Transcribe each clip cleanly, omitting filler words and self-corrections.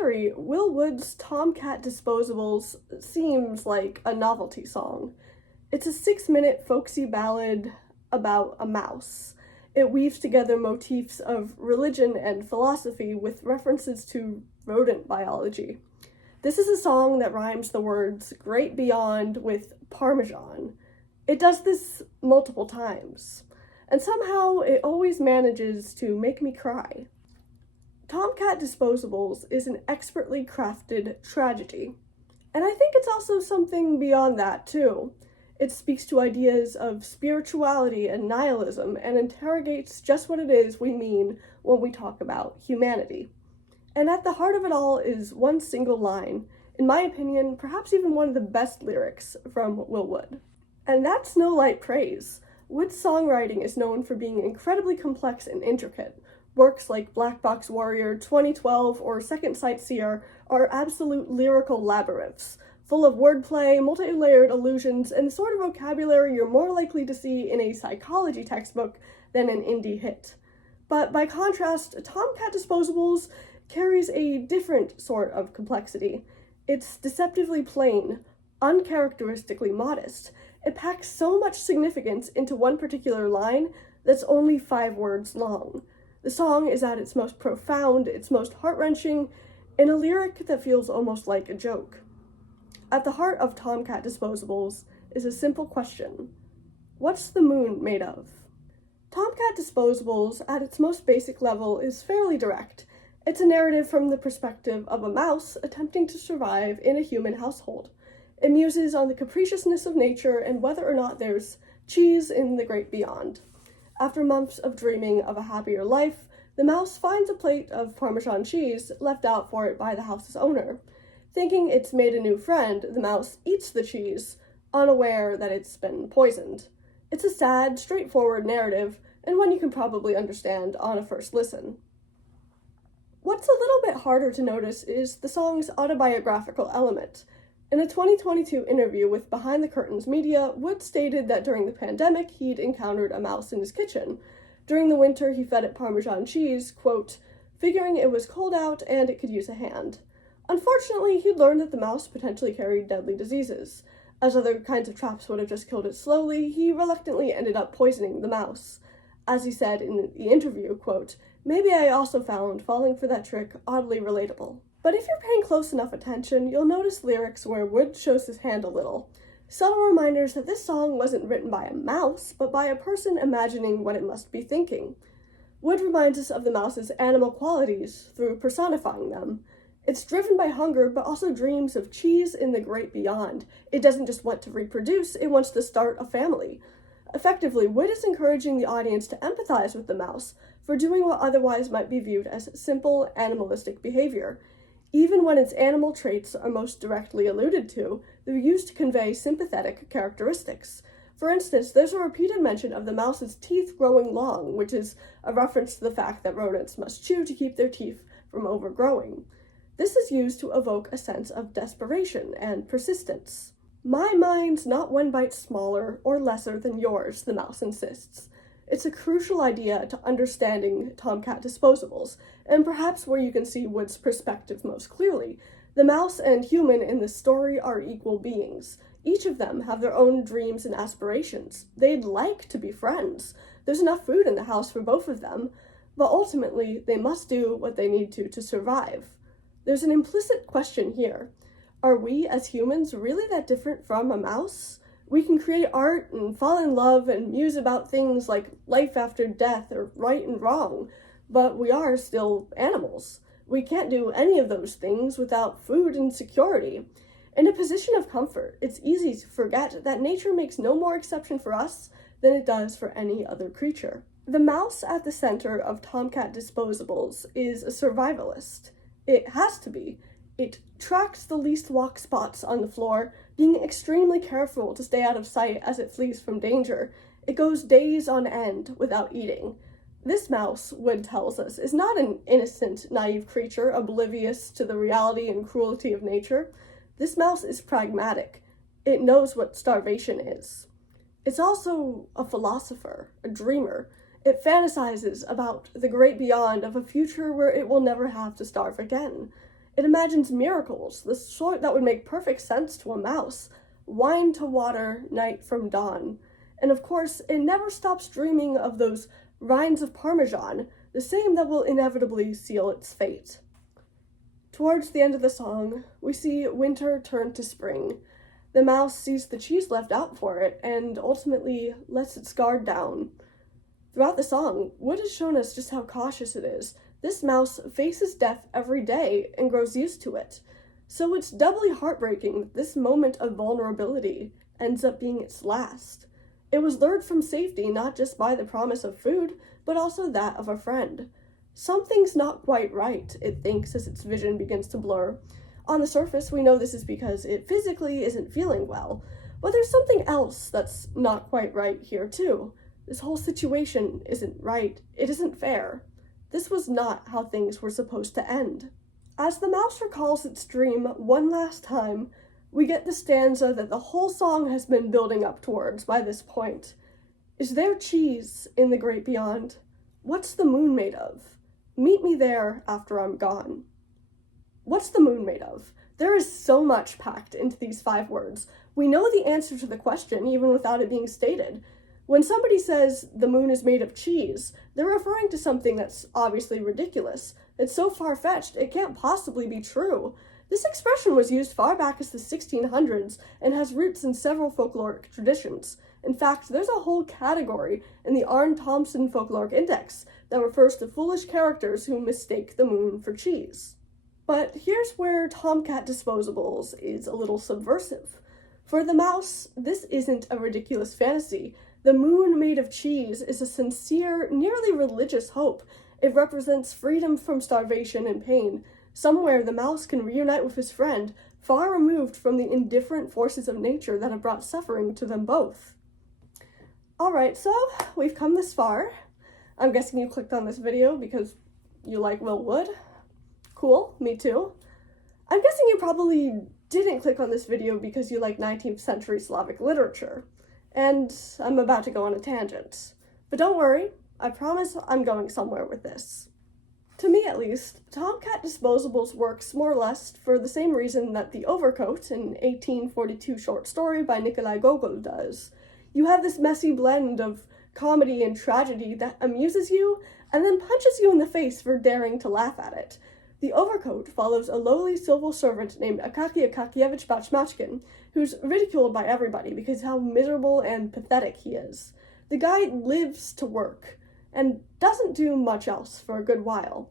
theory, Will Wood's Tomcat Disposables seems like a novelty song. It's a 6-minute folksy ballad about a mouse. It weaves together motifs of religion and philosophy with references to rodent biology. This is a song that rhymes the words great beyond with parmesan. It does this multiple times, and somehow it always manages to make me cry. Tomcat Disposables is an expertly crafted tragedy, and I think it's also something beyond that too. It speaks to ideas of spirituality and nihilism and interrogates just what it is we mean when we talk about humanity. And at the heart of it all is one single line, in my opinion, perhaps even one of the best lyrics from Will Wood. And that's no light praise. Wood's songwriting is known for being incredibly complex and intricate. Works like Black Box Warrior, 2012, or Second Sightseer are absolute lyrical labyrinths, full of wordplay, multi-layered allusions, and the sort of vocabulary you're more likely to see in a psychology textbook than an indie hit. But by contrast, Tomcat Disposables carries a different sort of complexity. It's deceptively plain, uncharacteristically modest. It packs so much significance into one particular line that's only 5 words long. The song is at its most profound, its most heart-wrenching, in a lyric that feels almost like a joke. At the heart of Tomcat Disposables is a simple question. What's the moon made of? Tomcat Disposables, at its most basic level, is fairly direct. It's a narrative from the perspective of a mouse attempting to survive in a human household. It muses on the capriciousness of nature and whether or not there's cheese in the great beyond. After months of dreaming of a happier life, the mouse finds a plate of Parmesan cheese left out for it by the house's owner. Thinking it's made a new friend, the mouse eats the cheese, unaware that it's been poisoned. It's a sad, straightforward narrative, and one you can probably understand on a first listen. What's a little bit harder to notice is the song's autobiographical element. In a 2022 interview with Behind the Curtains Media, Wood stated that during the pandemic, he'd encountered a mouse in his kitchen. During the winter, he fed it Parmesan cheese, quote, figuring it was cold out and it could use a hand. Unfortunately, he'd learned that the mouse potentially carried deadly diseases. As other kinds of traps would have just killed it slowly, he reluctantly ended up poisoning the mouse. As he said in the interview, quote, maybe I also found falling for that trick oddly relatable. But if you're paying close enough attention, you'll notice lyrics where Wood shows his hand a little. Subtle reminders that this song wasn't written by a mouse, but by a person imagining what it must be thinking. Wood reminds us of the mouse's animal qualities through personifying them. It's driven by hunger, but also dreams of cheese in the great beyond. It doesn't just want to reproduce, it wants to start a family. Effectively, Wood is encouraging the audience to empathize with the mouse for doing what otherwise might be viewed as simple animalistic behavior. Even when its animal traits are most directly alluded to, they're used to convey sympathetic characteristics. For instance, there's a repeated mention of the mouse's teeth growing long, which is a reference to the fact that rodents must chew to keep their teeth from overgrowing. This is used to evoke a sense of desperation and persistence. My mind's not 1 bite smaller or lesser than yours, the mouse insists. It's a crucial idea to understanding Tomcat Disposables, and perhaps where you can see Wood's perspective most clearly. The mouse and human in this story are equal beings. Each of them have their own dreams and aspirations. They'd like to be friends. There's enough food in the house for both of them, but ultimately they must do what they need to survive. There's an implicit question here. Are we as humans really that different from a mouse? We can create art and fall in love and muse about things like life after death or right and wrong, but we are still animals. We can't do any of those things without food and security. In a position of comfort, it's easy to forget that nature makes no more exception for us than it does for any other creature. The mouse at the center of Tomcat Disposables is a survivalist. It has to be. It tracks the least walk spots on the floor, being extremely careful to stay out of sight as it flees from danger. It goes days on end without eating. This mouse, Wood tells us, is not an innocent, naive creature oblivious to the reality and cruelty of nature. This mouse is pragmatic. It knows what starvation is. It's also a philosopher, a dreamer. It fantasizes about the great beyond of a future where it will never have to starve again. It imagines miracles, the sort that would make perfect sense to a mouse. Wine to water, night from dawn. And of course, it never stops dreaming of those rinds of Parmesan, the same that will inevitably seal its fate. Towards the end of the song, we see winter turn to spring. The mouse sees the cheese left out for it, and ultimately lets its guard down. Throughout the song, Wood has shown us just how cautious it is. This mouse faces death every day and grows used to it. So it's doubly heartbreaking that this moment of vulnerability ends up being its last. It was lured from safety not just by the promise of food, but also that of a friend. Something's not quite right, it thinks as its vision begins to blur. On the surface, we know this is because it physically isn't feeling well, but there's something else that's not quite right here too. This whole situation isn't right. It isn't fair. This was not how things were supposed to end. As the mouse recalls its dream one last time, we get the stanza that the whole song has been building up towards by this point. Is there cheese in the great beyond? What's the moon made of? Meet me there after I'm gone. What's the moon made of? There is so much packed into these 5 words. We know the answer to the question even without it being stated. When somebody says the moon is made of cheese, they're referring to something that's obviously ridiculous. It's so far-fetched, it can't possibly be true. This expression was used far back as the 1600s and has roots in several folkloric traditions. In fact, there's a whole category in the Arne Thompson Folkloric Index that refers to foolish characters who mistake the moon for cheese. But here's where Tomcat Disposables is a little subversive. For the mouse, this isn't a ridiculous fantasy. The moon made of cheese is a sincere, nearly religious hope. It represents freedom from starvation and pain. Somewhere the mouse can reunite with his friend, far removed from the indifferent forces of nature that have brought suffering to them both. Alright, so we've come this far. I'm guessing you clicked on this video because you like Will Wood. Cool, me too. I'm guessing you probably didn't click on this video because you like 19th century Slavic literature. And I'm about to go on a tangent. But don't worry, I promise I'm going somewhere with this. To me at least, Tomcat Disposables works more or less for the same reason that The Overcoat, an 1842 short story by Nikolai Gogol, does. You have this messy blend of comedy and tragedy that amuses you and then punches you in the face for daring to laugh at it. The Overcoat follows a lowly civil servant named Akaky Akakievich Bachmachkin, who's ridiculed by everybody because how miserable and pathetic he is. The guy lives to work, and doesn't do much else for a good while.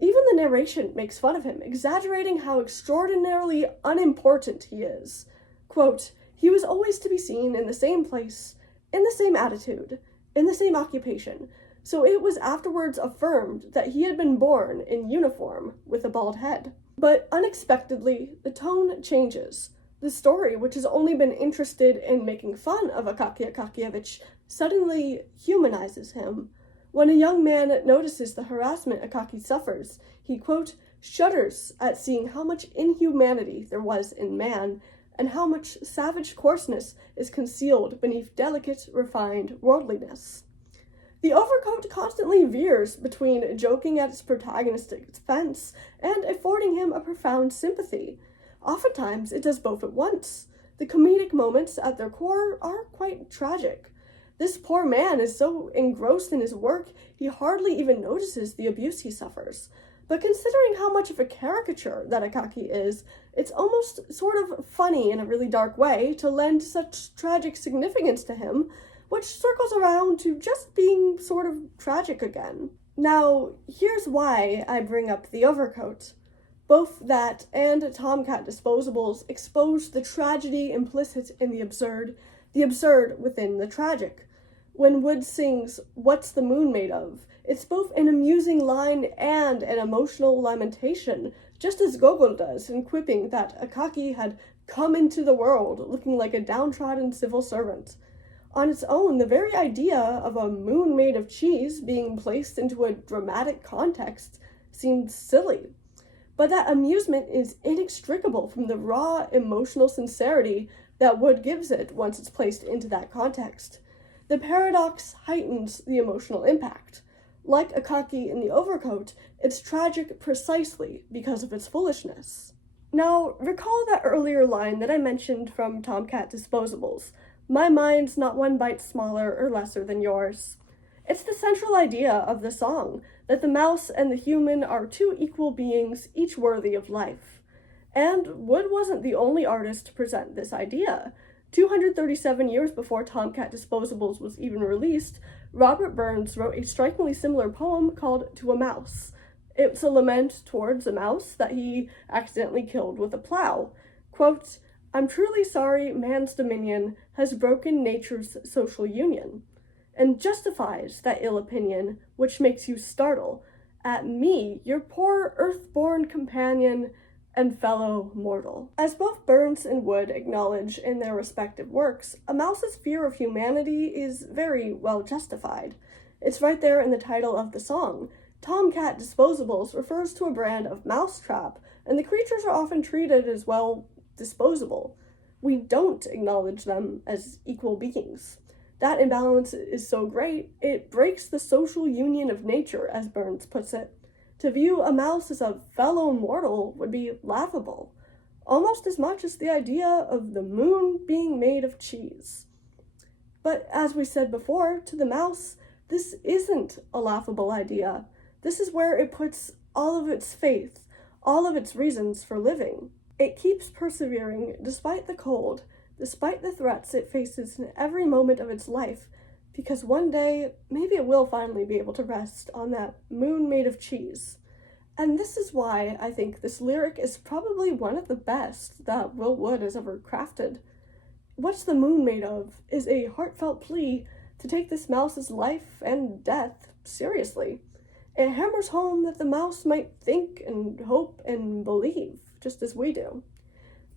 Even the narration makes fun of him, exaggerating how extraordinarily unimportant he is. Quote, he was always to be seen in the same place, in the same attitude, in the same occupation, so it was afterwards affirmed that he had been born in uniform with a bald head. But unexpectedly, the tone changes. The story, which has only been interested in making fun of Akaky Akakievich, suddenly humanizes him. When a young man notices the harassment Akaky suffers, he, quote, shudders at seeing how much inhumanity there was in man, and how much savage coarseness is concealed beneath delicate, refined worldliness. The Overcoat constantly veers between joking at its protagonist's expense and affording him a profound sympathy. Oftentimes, it does both at once. The comedic moments at their core are quite tragic. This poor man is so engrossed in his work, he hardly even notices the abuse he suffers. But considering how much of a caricature that Akaky is, it's almost sort of funny in a really dark way to lend such tragic significance to him, which circles around to just being sort of tragic again. Now, here's why I bring up The Overcoat. Both that and Tomcat Disposables expose the tragedy implicit in the absurd within the tragic. When Wood sings, "What's the moon made of?" it's both an amusing line and an emotional lamentation, just as Gogol does in quipping that Akaky had come into the world looking like a downtrodden civil servant. On its own, the very idea of a moon made of cheese being placed into a dramatic context seemed silly. But that amusement is inextricable from the raw emotional sincerity that Wood gives it once it's placed into that context. The paradox heightens the emotional impact. Like a cocky in the overcoat, it's tragic precisely because of its foolishness. Now, recall that earlier line that I mentioned from Tomcat Disposables, "My mind's not one bite smaller or lesser than yours." It's the central idea of the song, that the mouse and the human are two equal beings, each worthy of life. And Wood wasn't the only artist to present this idea. 237 years before Tomcat Disposables was even released, Robert Burns wrote a strikingly similar poem called To a Mouse. It's a lament towards a mouse that he accidentally killed with a plow. Quote, "I'm truly sorry man's dominion has broken nature's social union, and justifies that ill opinion which makes you startle at me, your poor earth-born companion and fellow mortal." As both Burns and Wood acknowledge in their respective works, a mouse's fear of humanity is very well justified. It's right there in the title of the song. Tomcat Disposables refers to a brand of mousetrap, and the creatures are often treated as, well, disposable. We don't acknowledge them as equal beings. That imbalance is so great, it breaks the social union of nature, as Burns puts it. To view a mouse as a fellow mortal would be laughable, almost as much as the idea of the moon being made of cheese. But as we said before, to the mouse, this isn't a laughable idea. This is where it puts all of its faith, all of its reasons for living. It keeps persevering despite the cold, despite the threats it faces in every moment of its life, because one day, maybe it will finally be able to rest on that moon made of cheese. And this is why I think this lyric is probably one of the best that Will Wood has ever crafted. "What's the moon made of" is a heartfelt plea to take this mouse's life and death seriously. It hammers home that the mouse might think and hope and believe, just as we do.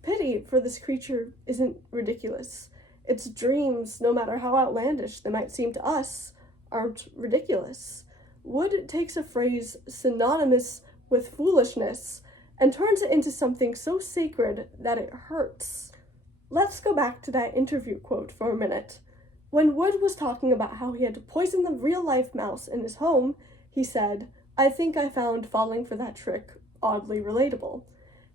Pity for this creature isn't ridiculous. Its dreams, no matter how outlandish they might seem to us, aren't ridiculous. Wood takes a phrase synonymous with foolishness and turns it into something so sacred that it hurts. Let's go back to that interview quote for a minute. When Wood was talking about how he had to poison the real-life mouse in his home, he said, "I think I found falling for that trick oddly relatable."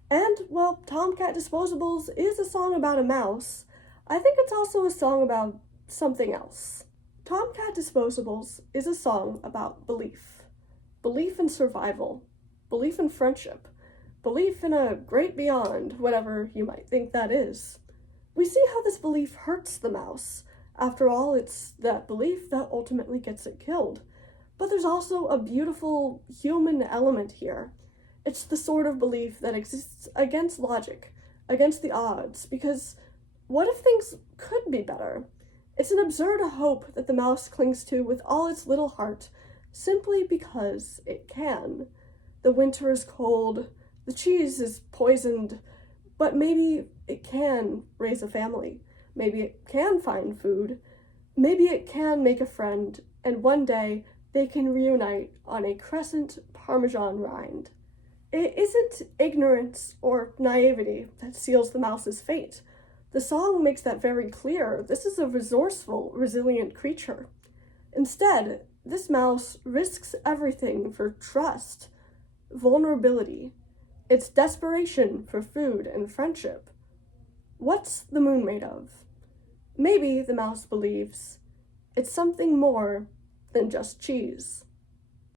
And, well, Tomcat Disposables is a song about a mouse. I think it's also a song about something else. Tomcat Disposables is a song about belief. Belief in survival. Belief in friendship. Belief in a great beyond, whatever you might think that is. We see how this belief hurts the mouse. After all, it's that belief that ultimately gets it killed. But there's also a beautiful human element here. It's the sort of belief that exists against logic, against the odds, because what if things could be better? It's an absurd hope that the mouse clings to with all its little heart, simply because it can. The winter is cold, the cheese is poisoned, but maybe it can raise a family. Maybe it can find food. Maybe it can make a friend, and one day they can reunite on a crescent Parmesan rind. It isn't ignorance or naivety that seals the mouse's fate. The song makes that very clear. This is a resourceful, resilient creature. Instead, this mouse risks everything for trust, vulnerability, its desperation for food and friendship. What's the moon made of? Maybe the mouse believes it's something more than just cheese.